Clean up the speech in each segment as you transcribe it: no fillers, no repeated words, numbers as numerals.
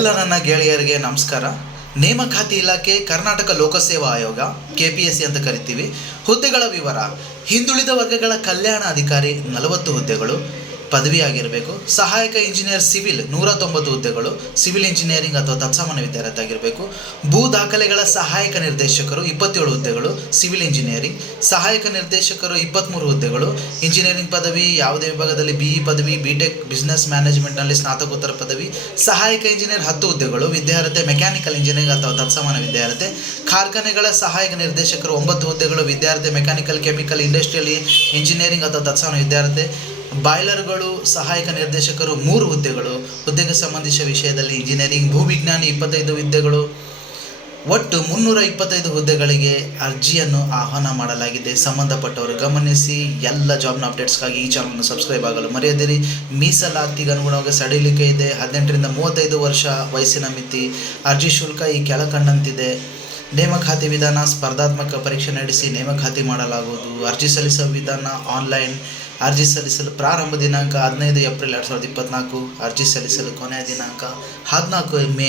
ಎಲ್ಲ ನನ್ನ ಗೆಳೆಯರಿಗೆ ನಮಸ್ಕಾರ. ನೇಮಕಾತಿ ಇಲಾಖೆ ಕರ್ನಾಟಕ ಲೋಕಸೇವಾ ಆಯೋಗ KPSC ಅಂತ ಕರಿತೀವಿ. ಹುದ್ದೆಗಳ ವಿವರ: ಹಿಂದುಳಿದ ವರ್ಗಗಳ ಕಲ್ಯಾಣ ಅಧಿಕಾರಿ 40 ಹುದ್ದೆಗಳು, ಪದವಿ ಆಗಿರಬೇಕು. ಸಹಾಯಕ ಇಂಜಿನಿಯರ್ ಸಿವಿಲ್ 190 ಹುದ್ದೆಗಳು, ಸಿವಿಲ್ ಇಂಜಿನಿಯರಿಂಗ್ ಅಥವಾ ತತ್ಸಮಾನ ವಿದ್ಯಾರ್ಥಿ ಆಗಿರಬೇಕು. ಭೂ ದಾಖಲೆಗಳ ಸಹಾಯಕ ನಿರ್ದೇಶಕರು 27 ಹುದ್ದೆಗಳು, ಸಿವಿಲ್ ಇಂಜಿನಿಯರಿಂಗ್. ಸಹಾಯಕ ನಿರ್ದೇಶಕರು 23 ಹುದ್ದೆಗಳು, ಇಂಜಿನಿಯರಿಂಗ್ ಪದವಿ, ಯಾವುದೇ ವಿಭಾಗದಲ್ಲಿ BE ಪದವಿ, BTech ಬಿಸ್ನೆಸ್ ಮ್ಯಾನೇಜ್ಮೆಂಟ್ನಲ್ಲಿ ಸ್ನಾತಕೋತ್ತರ ಪದವಿ. ಸಹಾಯಕ ಇಂಜಿನಿಯರ್ 10 ಹುದ್ದೆಗಳು, ವಿದ್ಯಾರ್ಥಿ ಮೆಕ್ಯಾನಿಕಲ್ ಇಂಜಿನಿಯರಿಂಗ್ ಅಥವಾ ತತ್ಸಮಾನ ವಿದ್ಯಾರ್ಥಿ. ಕಾರ್ಖಾನೆಗಳ ಸಹಾಯಕ ನಿರ್ದೇಶಕರು 9 ಹುದ್ದೆಗಳು, ವಿದ್ಯಾರ್ಥಿ ಮೆಕ್ಯಾನಿಕಲ್, ಕೆಮಿಕಲ್, ಇಂಡಸ್ಟ್ರಿಯಲ್ ಇಂಜಿನಿಯರಿಂಗ್ ಅಥವಾ ತತ್ಸಮಾನ ವಿದ್ಯಾರ್ಥಿ. ಬಾಯ್ಲರ್ಗಳು ಸಹಾಯಕ ನಿರ್ದೇಶಕರು 3 ಹುದ್ದೆಗಳು, ಹುದ್ದೆಗೆ ಸಂಬಂಧಿಸಿದ ವಿಷಯದಲ್ಲಿ ಇಂಜಿನಿಯರಿಂಗ್. ಭೂವಿಜ್ಞಾನಿ 25 ಹುದ್ದೆಗಳು. ಒಟ್ಟು 325 ಹುದ್ದೆಗಳಿಗೆ ಅರ್ಜಿಯನ್ನು ಆಹ್ವಾನ ಮಾಡಲಾಗಿದೆ. ಸಂಬಂಧಪಟ್ಟವರು ಗಮನಿಸಿ. ಎಲ್ಲ ಜಾಬ್ನ ಅಪ್ಡೇಟ್ಸ್ಗಾಗಿ ಈ ಚಾನಲ್ನ ಸಬ್ಸ್ಕ್ರೈಬ್ ಆಗಲು ಮರೆಯದಿರಿ. ಮೀಸಲಾತಿಗೆ ಅನುಗುಣವಾಗಿ ಸಡಿಲಿಕೆ ಇದೆ. 18ರಿಂದ 35 ವರ್ಷ ವಯಸ್ಸಿನ ಮಿತಿ. ಅರ್ಜಿ ಶುಲ್ಕ ಈ ಕೆಳಕಂಡಂತಿದೆ. ನೇಮಕಾತಿ ವಿಧಾನ: ಸ್ಪರ್ಧಾತ್ಮಕ ಪರೀಕ್ಷೆ ನಡೆಸಿ ನೇಮಕಾತಿ ಮಾಡಲಾಗುವುದು. ಅರ್ಜಿ ಸಲ್ಲಿಸುವ ವಿಧಾನ: ಆನ್ಲೈನ್. ಅರ್ಜಿ ಸಲ್ಲಿಸಲು ಪ್ರಾರಂಭ ದಿನಾಂಕ 15 ಏಪ್ರಿಲ್ 2024. ಅರ್ಜಿ ಸಲ್ಲಿಸಲು ಕೊನೆಯ ದಿನಾಂಕ 14 ಮೇ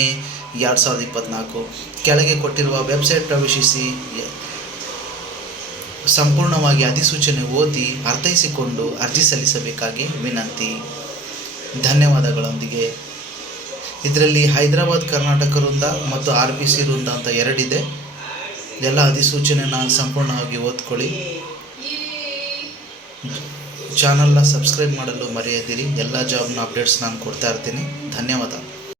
2024. ಕೆಳಗೆ ಕೊಟ್ಟಿರುವ ವೆಬ್ಸೈಟ್ ಪ್ರವೇಶಿಸಿ ಸಂಪೂರ್ಣವಾಗಿ ಅಧಿಸೂಚನೆ ಓದಿ ಅರ್ಥೈಸಿಕೊಂಡು ಅರ್ಜಿ ಸಲ್ಲಿಸಬೇಕಾಗಿ ವಿನಂತಿ. ಧನ್ಯವಾದಗಳೊಂದಿಗೆ. ಇದರಲ್ಲಿ ಹೈದರಾಬಾದ್ ಕರ್ನಾಟಕ ವೃಂದ ಮತ್ತು RPC ವೃಂದ ಅಂತ 2 ಇದೆ. ಎಲ್ಲ ಅಧಿಸೂಚನೆನ ಸಂಪೂರ್ಣವಾಗಿ ಓದ್ಕೊಳ್ಳಿ. ಚಾನಲ್ನ ಸಬ್ಸ್ಕ್ರೈಬ್ ಮಾಡಲು ಮರೆಯದಿರಿ. ಎಲ್ಲ ಜಾಬ್ನ ಅಪ್ಡೇಟ್ಸ್ ನಾನು ಕೊಡ್ತಾ ಇರ್ತೀನಿ. ಧನ್ಯವಾದ.